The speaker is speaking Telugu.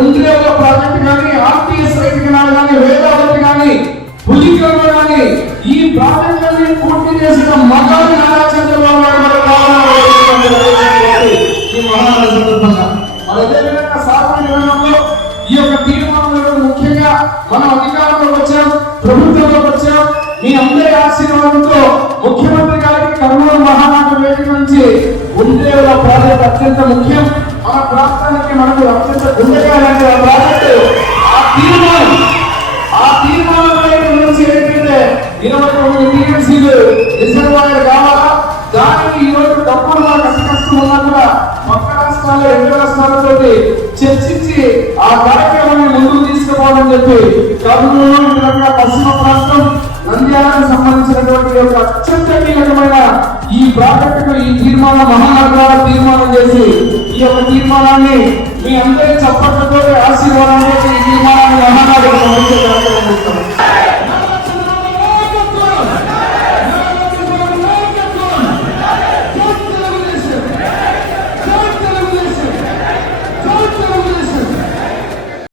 ఉద్యోగ ప్రాజెక్ట్ కానీ ఆర్టీఎస్ విజ్ఞానాలు కానీ వేదాలకి కానీ పులిక్రమ కానీ ఈ ప్రాజెక్టులన్నీ పూర్తి చేసిన మగాన్ని నారా చంద్రబాబు నాయుడు ఈ యొక్క తీర్మానంలో ముఖ్యంగా మనం అధికారంలో వచ్చాం ప్రభుత్వంలో వచ్చాం. మీ అందరి ఆశీర్వాదంతో ముఖ్యమంత్రి గారికి కర్నూలు మహానగర వేదిక నుంచి ఉండేవాళ్ళ ప్రాజెక్ట్ అత్యంత ముఖ్యం. మన ప్రాంతానికి మనకు అత్యంత గుండెగా ఆ ప్రాజెక్టు. ఆ తీర్మానం. ఆ తీర్మానంలో నుంచి ఏంటంటే ఇరవై తొమ్మిది టీఎంసీలు రిజర్వాయర్ కావాలా దానికి ఈరోజు డబ్బులు మనకు అతి కష్టం ఉన్నా కూడా పక్క రాష్ట్రాలు ఎన్నో రాష్ట్రాలతో చర్చించి ఆ కార్యక్రమాన్ని ముందుకు తీసుకుపోవాలని చెప్పి కర్నూలు ఈ విధంగా పశ్చిమ ప్రాంతం నంద్యాలకు సంబంధించినటువంటి యొక్క అత్యంత కీలకమైన ఈ ప్రాజెక్టుకు ఈ తీర్మానం మహానగరాల తీర్మానం చేసి ఈ యొక్క తీర్మానాన్ని మీ అందరి చప్పట్లతో ఆశీర్వాదంతో